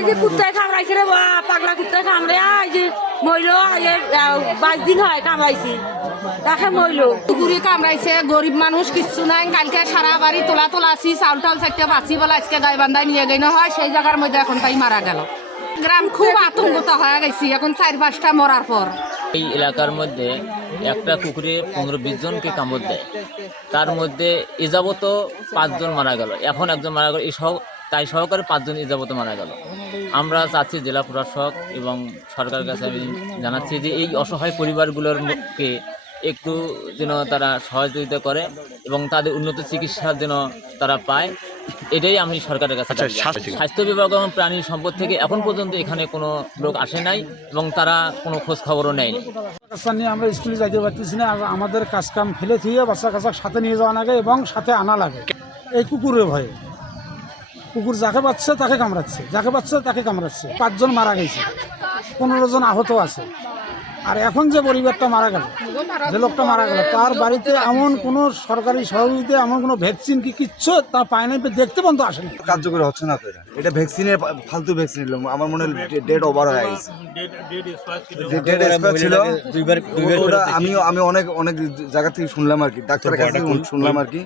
ওই যে কুত্তায় কামড়াইছে রে পাগলা কুত্তায় কামড়ে এই যে মইলো 22 দিন হয় কামড়াইছি তাকে মইলো কুকুরে কামড়াইছে গরিব মানুষ কিচ্ছু নাই কালকে সারা বাড়ি তোলা আছি চাউল টাউল চারটে বাঁচি বলে আজকে গাই বান্ধায় নিয়ে গেল হয় সেই জায়গার মধ্যে এখন তাই মারা গেল গ্রাম খুব আতঙ্কিত হয়ে গেছি এখন 4-5টা মরার পর এই এলাকার মধ্যে একটা কুকুরে 15-20 জনকে কামড় দেয় তার মধ্যে এ যাবত 5 জন মারা গেল এখন একজন মারা গেল তাই সহকারে 5 জন এ যাবত মারা গেল আমরা চাচ্ছি জেলা প্রশাসক এবং সরকারের কাছে আমি জানাচ্ছি যে এই অসহায় পরিবারগুলোরকে একটু যেন তারা সহযোগিতা করে এবং তাদের উন্নত চিকিৎসার যেন তারা পায় এটাই আমি সরকারের কাছে স্বাস্থ্য বিভাগ এবং প্রাণী সম্পদ থেকে এখন পর্যন্ত এখানে কোনো লোক আসে নাই এবং তারা কোনো খোঁজ খবরও নেয়নি বাচ্চা নিয়ে আমরা স্কুলে যাইতে পারতেছি না আর আমাদের কাজ কাম ফেলে থুয়ে বাচ্চা কাচ্চা সাথে নিয়ে যাওয়া লাগে এবং সাথে আনা লাগে এই কুকুরের ভয়ে কুকুর যাকে পাচ্ছে তাকে কামড়াচ্ছে যাকে পাচ্ছে তাকে কামড়াচ্ছে 5 জন মারা গেছে 15 জন আহত আছে আর এখন যে পরিবারটা মারা গেল যে লোকটা মারা গেল তার বাড়িতে এমন কোনো সরকারি সহযোগিতা এমন কোনো ভ্যাকসিন কি কিচ্ছু তা পায় না দেখতে পর্যন্ত আসেনি কার্যকরী হচ্ছে না তো এটা ভ্যাকসিনের ফালতু ভ্যাকসিন আমার মনে হয় ডেট ওভার হয়ে গেছে ডেট এক্সপায়ার ছিল ওটা আমি অনেক জায়গা থেকে শুনলাম আর কি ডাক্তারের কাছে শুনলাম আর কি